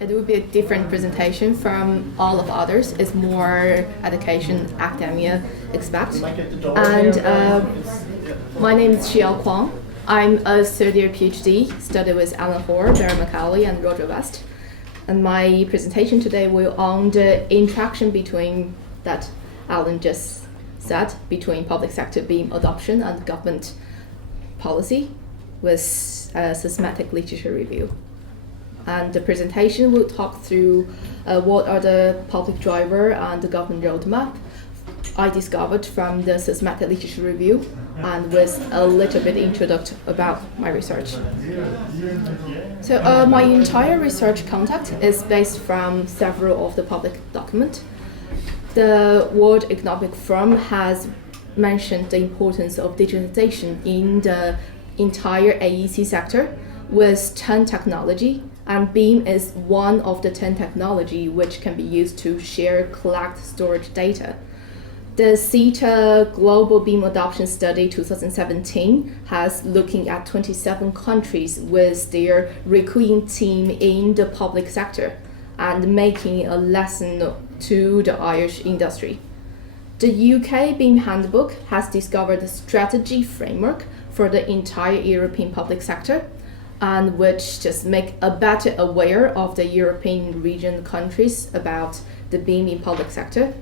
It would be a different presentation from all of others. It's more education, academia expect. And my name is Shiyao Kuang. I'm a third-year PhD, studied with Alan Hoare, Barry McCauley, and Roger West. And my presentation today will on the interaction between that Alan just said, between public sector BIM adoption and government policy with systematic literature review. And the presentation will talk through what are the public driver and the government roadmap I discovered from the systematic literature review, and with a little bit introduction about my research. So my entire research content is based from several of the public documents. The World Economic Forum has mentioned the importance of digitalization in the entire AEC sector with 10 technology, and BIM is one of the 10 technology which can be used to share, collect, storage data. The CitA Global BIM Adoption Study 2017 has looking at 27 countries with their recruiting team in the public sector and making a lesson to the Irish industry. The UK BIM Handbook has discovered a strategy framework for the entire European public sector, and which just make a better aware of the European region countries about the BIM in public sector.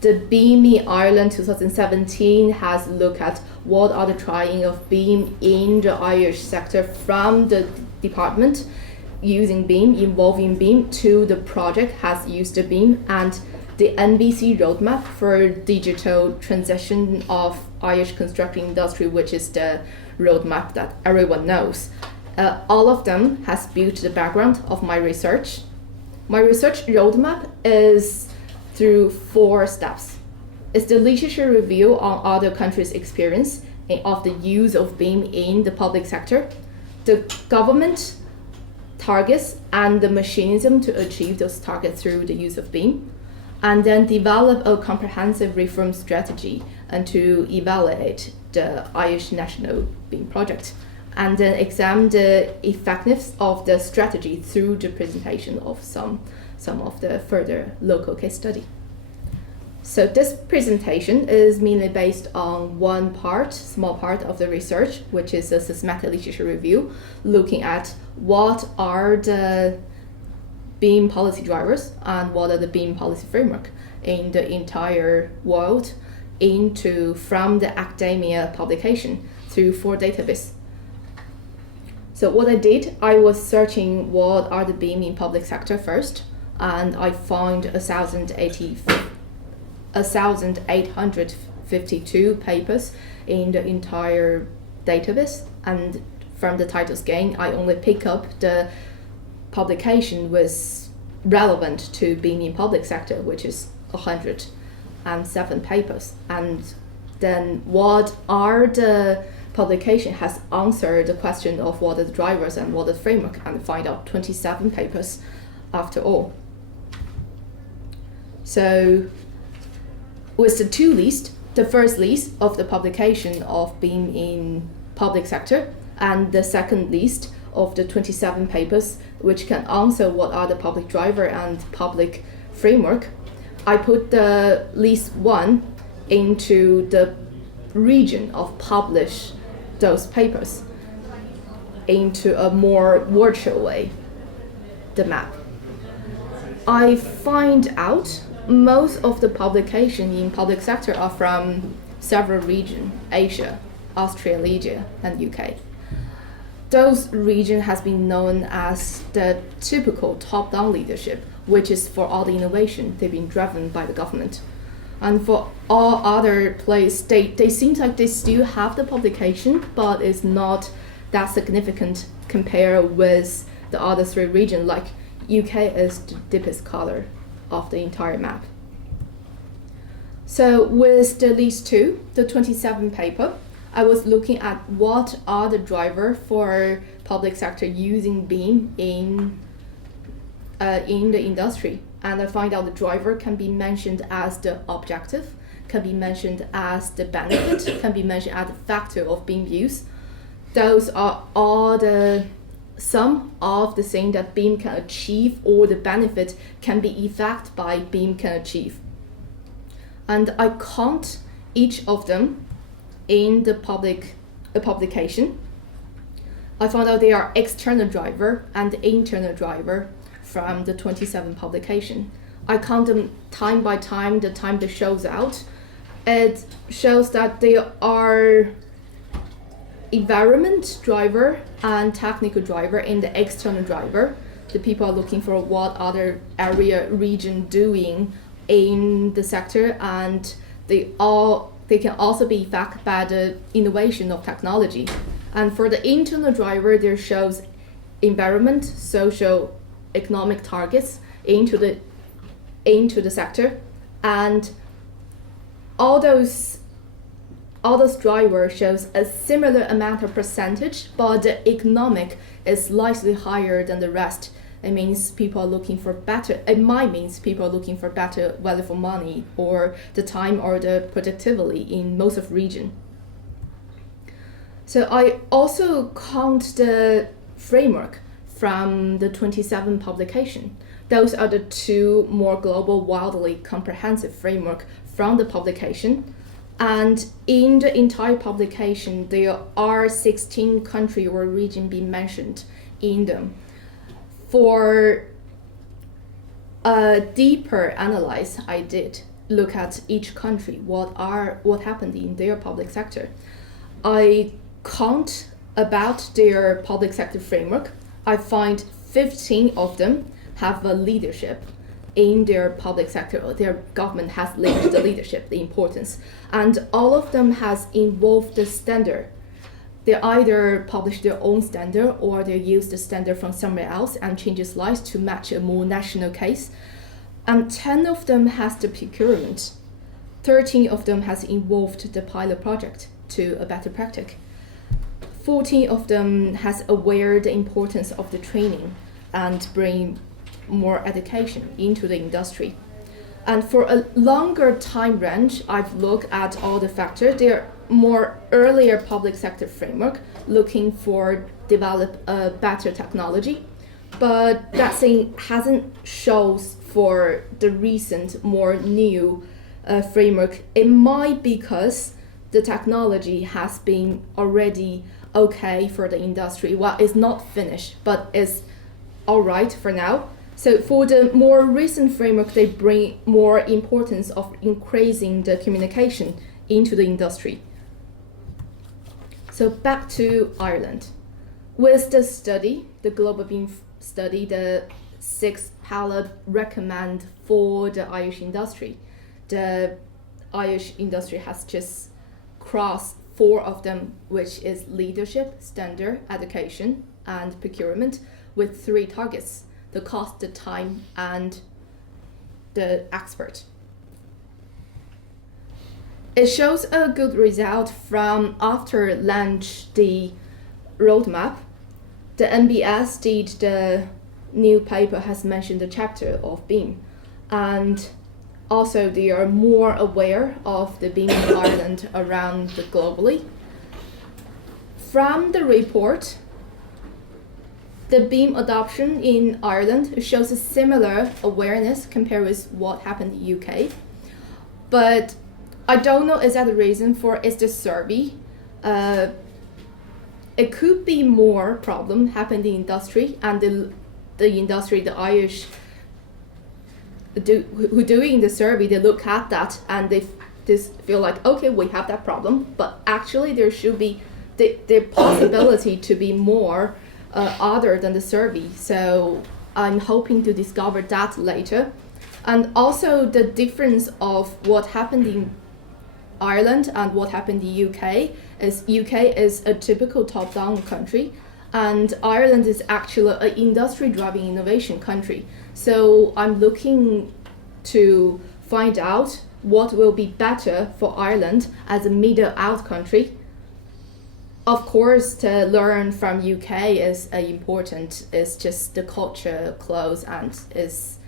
The BIM in Ireland 2017 has looked at what are the trying of BIM in the Irish sector from the department using BIM, involving BIM, to the project has used the BIM, and the NBC roadmap for digital transition of Irish construction industry, which is the roadmap that everyone knows. All of them has built the background of my research. My research roadmap is through 4 steps. It's the literature review on other countries' experience of the use of BIM in the public sector, the government targets and the mechanism to achieve those targets through the use of BIM, and then develop a comprehensive reform strategy and to evaluate the Irish National BIM project, and then examine the effectiveness of the strategy through the presentation of some of the further local case study. So this presentation is mainly based on one part, small part of the research, which is a systematic literature review, looking at what are the BIM policy drivers and what are the BIM policy framework in the entire world from the academia publication through 4 database. So what I did, I was searching what are the BIM in public sector first, and I found 1,852 papers in the entire database, and from the titles gained, I only pick up the publication was relevant to BIM in public sector, which is 107 papers. And then what are the publication has answered the question of what are the drivers and what is the framework, and find out 27 papers after all. So with the 2 lists, the first list of the publication of BIM in public sector, and the second list of the 27 papers which can answer what are the public driver and public framework, I put the list 1 into the region of publish those papers into a more virtual way, the map. I find out most of the publication in public sector are from several regions, Asia, Australasia, and UK. Those regions has been known as the typical top-down leadership, which is for all the innovation, they've been driven by the government. And for all other places, they seem like they still have the publication, but it's not that significant compared with the other 3 regions, like UK is the deepest color of the entire map. So with the list 2, the 27 paper, I was looking at what are the driver for public sector using BIM in the industry. And I find out the driver can be mentioned as the objective, can be mentioned as the benefit, can be mentioned as the factor of BIM use. Those are all the some of the things that BIM can achieve or the benefit can be effect by BIM can achieve. And I count each of them in the publication. I found out they are external driver and internal driver from the 27 publication. I count them time by time, the time that shows out. It shows that they are environment driver and technical driver in the external driver. The people are looking for what other area region doing in the sector, and they can also be affected by the innovation of technology. And for the internal driver, there shows environment, social, economic targets into the sector, and all those drivers shows a similar amount of percentage, but the economic is slightly higher than the rest. It means people are looking for better. It might mean people are looking for better value for money, or the time, or the productivity in most of region. So I also count the framework from the 27 publication. Those are the two more global, widely comprehensive framework from the publication. And in the entire publication, there are 16 country or region being mentioned in them. For a deeper analysis, I did look at each country, what happened in their public sector. I count about their public sector framework. I find 15 of them have a leadership in their public sector, or their government has linked the leadership, the importance. And all of them has involved the standard. They either publish their own standard or they use the standard from somewhere else and change the slides to match a more national case. And 10 of them has the procurement. 13 of them has involved the pilot project to a better practice. 14 of them has aware the importance of the training and bring more education into the industry. And for a longer time range, I've looked at all the factors. They're more earlier public sector framework, looking for develop a better technology, but that thing hasn't shows for the recent, more new framework. It might because the technology has been already okay for the industry. Well, it's not finished, but it's all right for now. So for the more recent framework, they bring more importance of increasing the communication into the industry. So back to Ireland. With the study, the Global BIM study, the 6 pillars recommend for the Irish industry. The Irish industry has just crossed 4 of them, which is leadership, standard, education, and procurement, with 3 targets: the cost, the time, and the expert. It shows a good result from after launch the roadmap. The NBS did the new paper has mentioned the chapter of BIM, and also they are more aware of the BIM in Ireland around the globally. From the report, the BIM adoption in Ireland shows a similar awareness compared with what happened in the UK. But I don't know is that the reason for is the survey. It could be more problem happen in the industry, and the industry, the Irish who doing the survey, they look at that and they just feel like, okay, we have that problem, but actually there should be the possibility to be more other than the survey. So I'm hoping to discover that later. And also the difference of what happened in Ireland and what happened in the UK is a typical top-down country, and Ireland is actually an industry-driving innovation country. So I'm looking to find out what will be better for Ireland as a middle-out country. Of course, to learn from UK is important. It's just the culture close, and is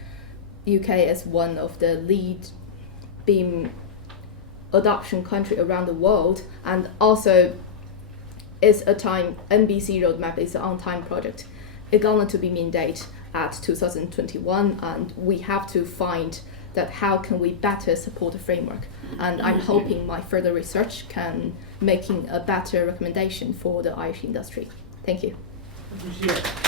UK is one of the lead BIM adoption country around the world, and also is a time NBC roadmap is an on-time project. it's going to be mandate at 2021, and we have to find that how can we better support the framework. And I'm hoping my further research can making a better recommendation for the Irish industry. Thank you. Thank you, Shiyao.